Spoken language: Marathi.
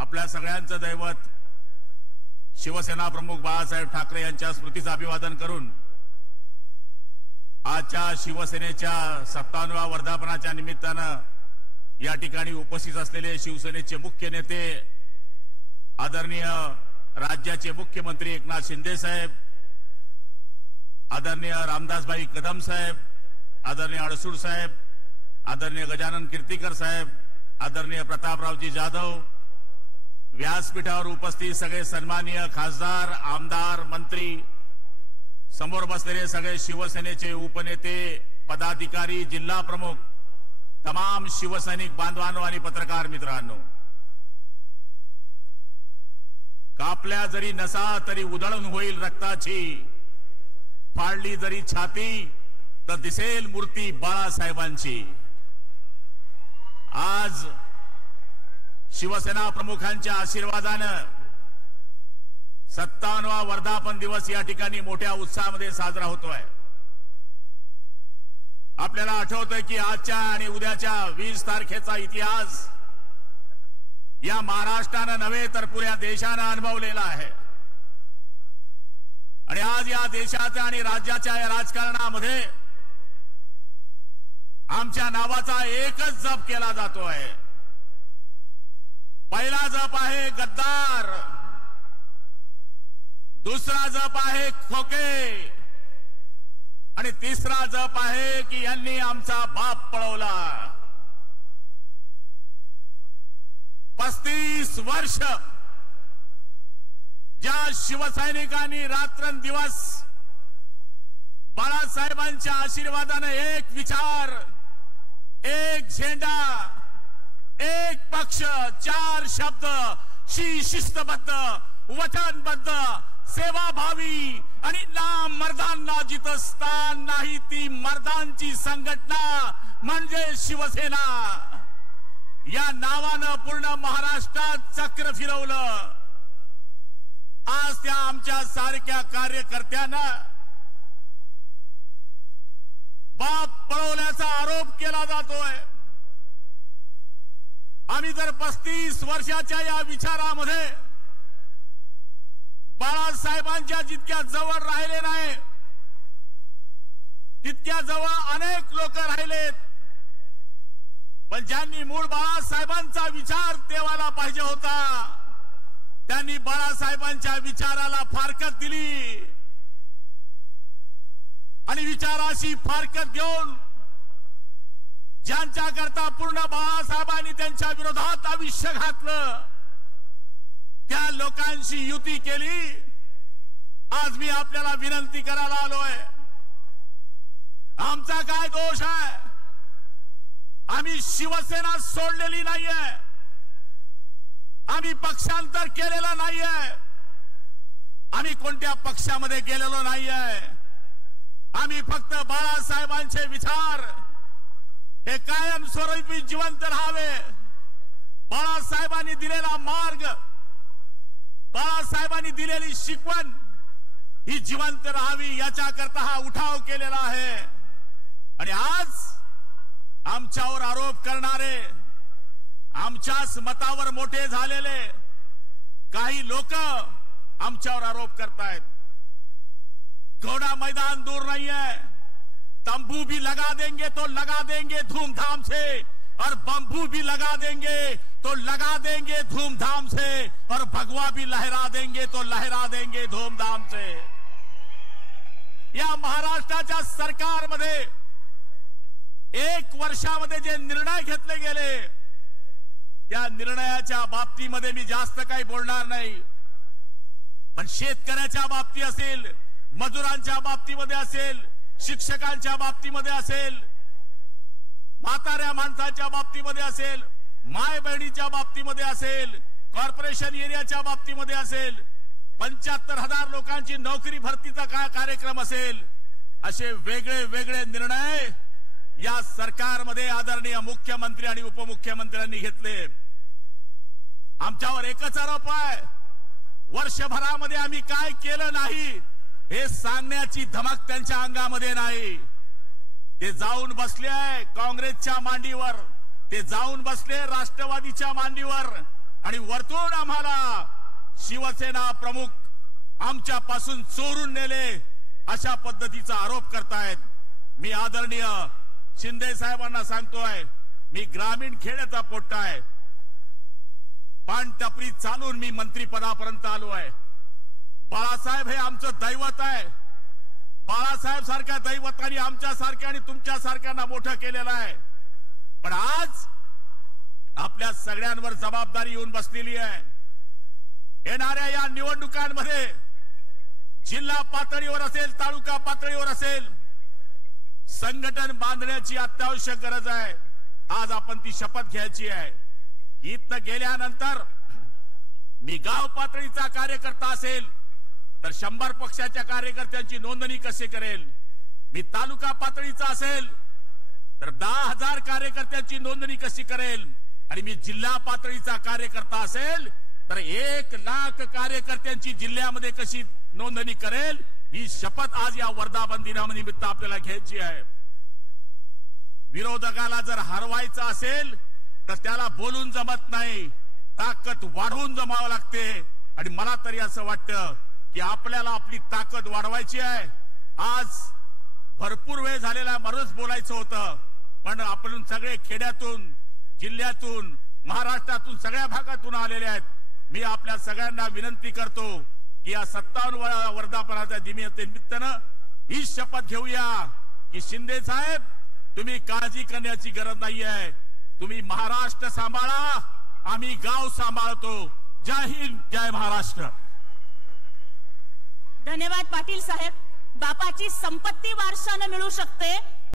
आपल्या सगळ्यांचं दैवत शिवसेना प्रमुख बाळासाहेब ठाकरे यांच्या स्मृतीचं अभिवादन करून आजच्या शिवसेनेच्या 57व्या वर्धापनाच्या निमित्तानं या ठिकाणी उपस्थित असलेले शिवसेनेचे मुख्य नेते आदरणीय राज्याचे मुख्यमंत्री एकनाथ शिंदे साहेब, आदरणीय रामदासभाई कदम साहेब, आदरणीय अडसूळ साहेब, आदरणीय गजानन कीर्तीकर साहेब, आदरणीय प्रतापरावजी जाधव, व्यासपीठावर उपस्थित सगळे सन्माननीय खासदार, आमदार, मंत्री, समोर बसलेले सगळे शिवसेनेचे उपनेते, पदाधिकारी, जिल्हा प्रमुख, तमाम शिवसैनिक बांधवांनो आणि पत्रकार मित्रांनो, कापल्या जरी नसा तरी उधळून होईल रक्ताची, फाडली जरी छाती तर दिसेल मूर्ती बाळासाहेबांची। आज शिवसेना प्रमुखांच्या आशीर्वादानं 57वा वर्धापन दिवस या ठिकाणी मोठ्या उत्साहामध्ये साजरा होतोय। आपल्याला आठवतंय की आजच्या आणि उद्याच्या 20 तारखेचा इतिहास या महाराष्ट्रानं नव्हे तर पुऱ्या देशानं अनुभवलेला आहे आणि आज या देशाच्या आणि राज्याच्या या राजकारणामध्ये आमच्या नावाचा एकच जप केला जातोय। पहिला जप आहे गद्दार, दुसरा जप आहे खोके आणि तिसरा जप आहे की यांनी आमचा बाप पळवला। 35 वर्ष ज्या शिवसैनिकांनी रात्रंदिवस बाळासाहेबांच्या आशीर्वादाने एक विचार, एक झेंडा, एक पक्ष, 4 शब्द, शिस्तबद्ध, वचनबद्ध, सेवाभावी आणि नामर्दांना जिथं स्थान नाही ती मर्दांची संघटना म्हणजे शिवसेना या नावानं पूर्ण महाराष्ट्रात चक्र फिरवलं। आज त्या आमच्या सारख्या कार्यकर्त्यांना बाप पळवल्याचा आरोप केला जातोय। आम्ही जर 35 वर्षाच्या या विचारामध्ये बाळासाहेबांच्या जितक्या जवळ राहिले नाही तितक्या जवळ अनेक लोक राहिलेत, पण ज्यांनी मूळ बाळासाहेबांचा विचार देवाला पाहिजे होता त्यांनी बाळासाहेबांच्या विचाराला फारकत दिली आणि विचाराशी फारकत घेऊन ज्यांच्या करता पूर्ण बाळासाहेबांनी त्यांच्या विरोधात आयुष्य घातलं त्या लोकांशी युती केली। आज मी आपल्याला विनंती करायला आलोय, आमचा काय दोष आहे? आम्ही शिवसेना सोडलेली नाहीये, आम्ही पक्षांतर केलेलं नाहीये, आम्ही कोणत्या पक्षामध्ये गेलेलो नाहीये। आम्ही फक्त बाळासाहेबांचे विचार हे कायमस्वरूपी जिवंत राहावे, बाळासाहेबांनी दिलेला मार्ग, बाळासाहेबांनी दिलेली शिकवण ही जिवंत राहावी याच्याकरता हा उठाव केलेला आहे। आणि आज आमच्यावर आरोप करणारे, आमच्याच मतावर मोठे झालेले काही लोक आमच्यावर आरोप करतायत। घोड़ा मैदान दूर नहीं है, तंबू भी लगा देंगे तो लगा देंगे धूमधाम से, और बंबू भी लगा देंगे तो लगा देंगे धूमधाम से, और भगवा भी लहरा देंगे तो लहरा देंगे धूमधाम से। या महाराष्ट्राच्या सरकारमध्ये 1 वर्षामध्ये जे निर्णय घेतले गेले त्या निर्णयाच्या बाबतीमध्ये मी जास्त काही बोलणार नाही, पण शेतकऱ्याच्या बाबतीत असेल, मजुरांच्या बाबतीमध्ये असेल, शिक्षकांच्या बाबतीमध्ये असेल, म्हाताऱ्या माणसाच्या बाबतीमध्ये असेल, माय बहिणीच्या बाबतीमध्ये असेल, कॉर्पोरेशन एरियाच्या बाबतीमध्ये असेल, 75,000 लोकांची नोकरी भरतीचा काय कार्यक्रम असेल, असे वेगळे वेगळे निर्णय या सरकारमध्ये आदरणीय मुख्यमंत्री आणि उपमुख्यमंत्र्यांनी घेतले। आमच्यावर एकच आरोप आहे, वर्षभरामध्ये आम्ही काय केलं नाही हे सांगण्याची धमक त्यांच्या अंगामध्ये नाही। ते जाऊन बसले काँग्रेसच्या मांडीवर, ते जाऊन बसले राष्ट्रवादीच्या मांडीवर, आणि वरतून आम्हाला शिवसेना प्रमुख आमच्यापासून चोरून नेले अशा पद्धतीचा आरोप करतायत। मी आदरणीय शिंदे साहेबांना सांगतोय, मी ग्रामीण खेड्याचा पोट्टा आहे, पानटपरी चालून मी मंत्रीपदापर्यंत आलो आहे। बाळासाहेब हे आमचं दैवत आहे। बाळासाहेब सारख्या दैवतांनी आमच्या सारख्या आणि तुमच्या सारख्यांना मोठं केलेलं आहे। पण आज आपल्या सगळ्यांवर जबाबदारी येऊन बसलेली आहे। येणाऱ्या या निवडणुकांमध्ये जिल्हा पातळीवर असेल, तालुका पातळीवर असेल, संघटन बांधण्याची अत्यावश्यक गरज आहे। आज आपण ती शपथ घ्यायची आहे। इथं गेल्यानंतर मी गाव पातळीचा कार्यकर्ता असेल तर 100 पक्षाच्या कार्यकर्त्यांची नोंदणी कशी करेल। मी तालुका पातळीचा असेल तर 10,000 कार्यकर्त्यांची नोंदणी कशी करेल। आणि मी जिल्हा पातळीचा कार्यकर्ता असेल तर 1,00,000 कार्यकर्त्यांची जिल्ह्यामध्ये कशी नोंदणी करेल, ही शपथ आज या वर्धापन दिनानिमित्त आपल्याला घ्यायची आहे। विरोधकाला जर हरवायचं असेल तर त्याला बोलून जमत नाही, ताकद वाढवून जमावं लागते। आणि मला तरी असं वाटतं की आपल्याला आपली ताकद वाढवायची आहे। आज भरपूर वेळ झालेला, मरच बोलायचं होतं, पण आपण सगळे खेड्यातून, जिल्ह्यातून, महाराष्ट्रातून, सगळ्या भागातून आलेले आहेत। मी आपल्या सगळ्यांना विनंती करतो की या 57व्या वर्धापनाच्या निमित्तानं ही शपथ घेऊया की शिंदे साहेब, तुम्ही काळजी करण्याची गरज नाहीये। तुम्ही महाराष्ट्र सांभाळा, आम्ही गाव सांभाळतो। जय हिंद, जय महाराष्ट्र। धन्यवाद पाटील साहेब। बापाची संपत्ती वारशाने मिळू शकते